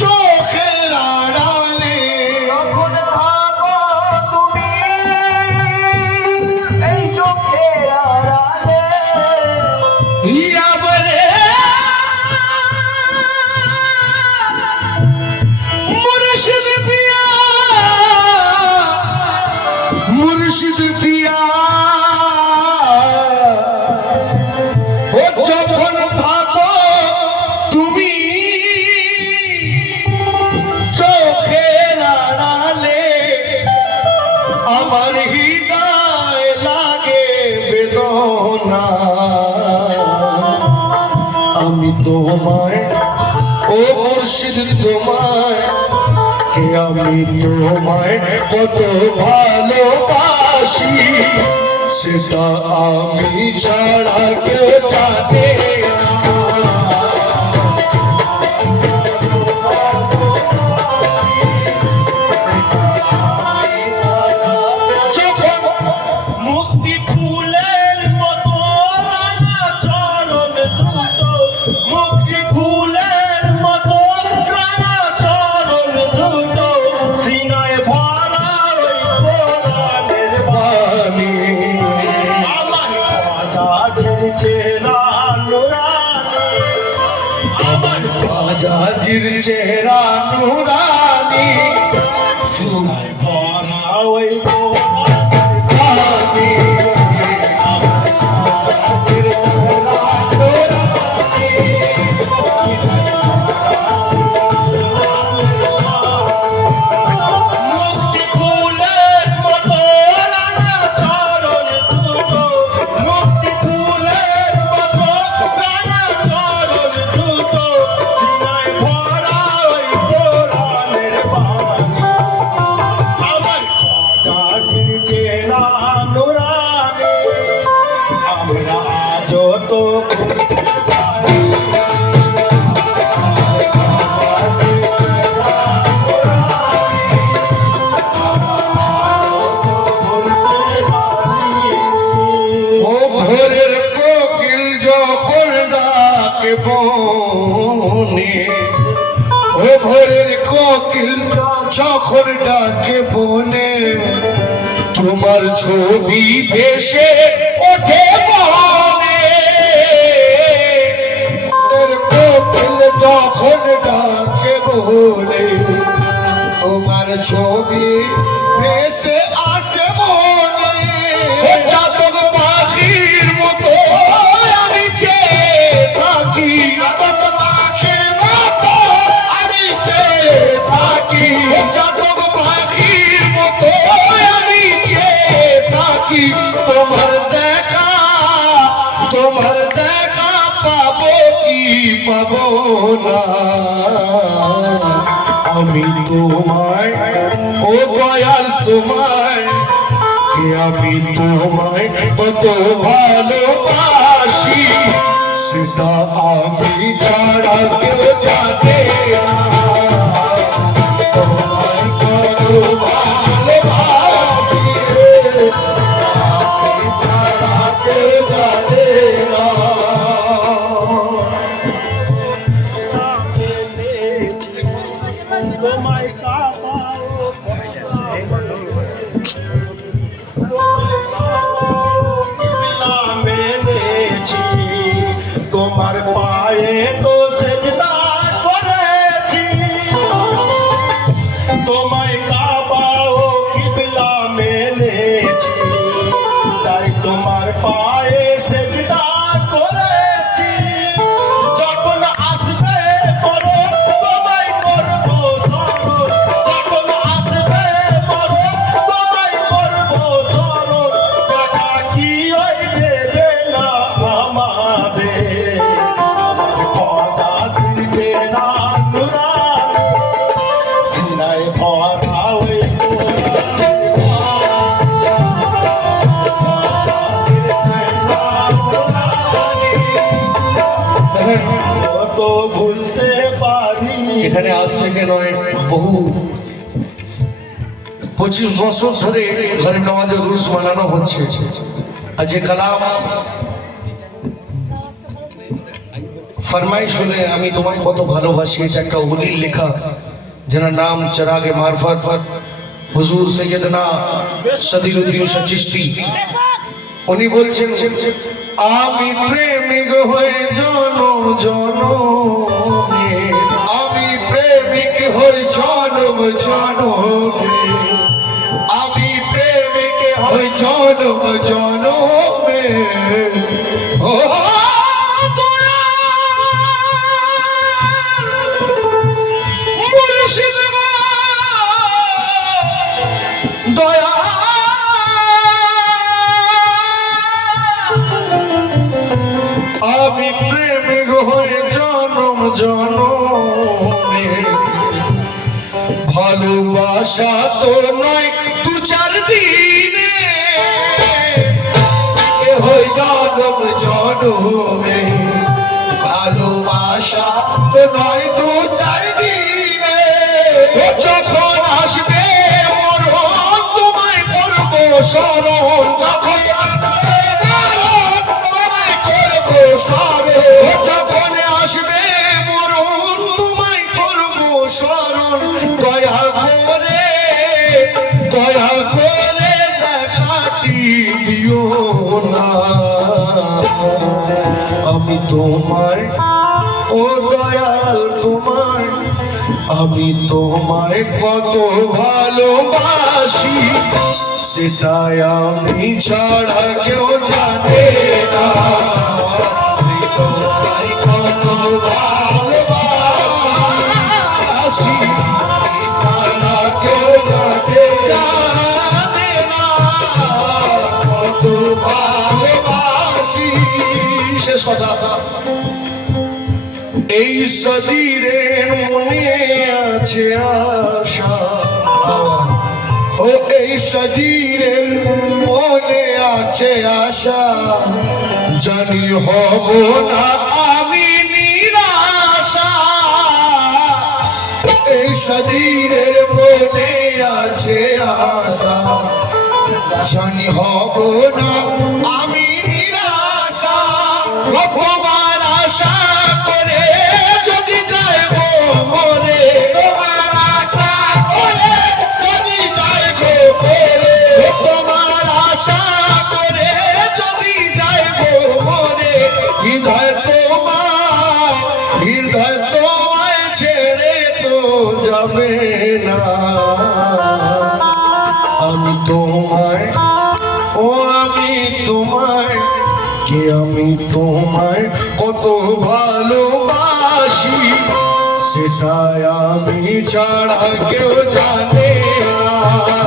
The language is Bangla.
চোখের আড়ালে যখন থাকো তুমি এই চোখের আড়ালে ইয়াবরে মুর্শিদ পিয়া মুর্শিদ পিয়া ও যখন ভাবো তুমি চোখের আড়ালে আমার হৃদয় লাগে বেদনা আমি তোমায় ও মুর্শিদ তোমায় কে আমি তোমায় কত ভালোবাসি সেটা আমি ছাড়া কেউ জানে মুক্তি ফুলের মতো রাঙা চরণ দুটো মুক্তি ফুলের মতো রাঙা চরণ দুটো সিনায় ভরা ওই কোরআনের বাণী আমার খাজা চেনা নুরানি আমার খাজাজির চেহারা নুরানি সিনায় ভরা ওই ও ভোরের কোকিল যখন ডাকে বনে তোমার ছবি ভেসে ওঠে মনে কোকিল যখন ডাকে বনে তোমার ছবি ভেসে আসে মনে চাতক পাখির মতো আমি চেয়ে থাকি চাতক পাখির মতো আমি চেয়ে থাকি তোমার দেখা পাবো কি পাবো না আমি তোমায় ও দয়াল তোমায় আমি তোমায় কত ভালোবাসি সেটা আমি ছাড়া কেউ জানে না তোমায় কত ভালোবাসি আমি ছাড়া কেউ জানে না তোমায় তোমার পায়ে তো সেজদা করেছি তোমায় কাবা ও কিবলা মেনেছি তাই তোমার পায়ে সেজদা করেছি যখন আসবে করো তোমায় করবো স্মরণ যখন আসবে করো তোমায় করবো স্মরণ দেখা কি ওই দেবে না আমাদের আমার কথা শুনবে না নুরানি সিনায় ভরা ওই তো বুঝতে পারি এখানে আজ থেকে নয় বহু 25 বছর ধরে ঘরে নওয়াজের রুস বানানো হচ্ছে আর যে কালাম फरमाइश হলে আমি তোমায় কত ভালোবাসি, এটা একটা ওলির লেখা, যার নাম চিরাগে মারফত হুজুর সৈয়দনা সদিরুদ্দিন চিশতি। উনি বলছেন, আমি প্রেমিক হয়ে জনম জনমে, আমি প্রেমিক হয়ে জনম জনমে, আমি প্রেমিক হয়ে জনম জনমে। ও দয়া আমি প্রেমিক হয়ে জনম জনমে, ভালোবাসা তো নয় দু চার দিনে, এ হয়ে জনম জনমে, ভালোবাসা তো নয় দু চার দিনে। যখন আসবে মরণ তোমায় করব স্মরণ, যখন আসবে মরণ তোমায় করব স্মরণ, যখন আসবে মরণ তোমায় করব স্মরণ। দয়া করে দেখাটি দিও না, আমি তোমায়, ও দয়াল তোমায়, আমি তোমায় কত ভালোবাসি, সেটাই আমি ছাড়া কেউ জানে না। আমি তোমায় কত ভালোবাসি, ছাড়া কেউ জানে না, কত ভালোবাসি। শেষ কথা, এই সদিরের মনে আছে আশা, ও এই সদিরের মনে আছে আশা, জানি হব না আমি নিরাশা। এই সদিরের মনে আছে আশা, জানি হব না আমি নিরাশা। ভগবান আশা করে যদি যাইব মরে, তোমার আশা করে যদি যাইব মরে, তোমার আশা করে যদি যাইব মরে, হৃদয় তোমায় ছেড়ে তো যাবে না। আমি তোমায়, ও আমি তোমায়, কে আমি তোমায় কত ভালোবাসি, সেটাই আমি ছাড়া কেউ জানে না।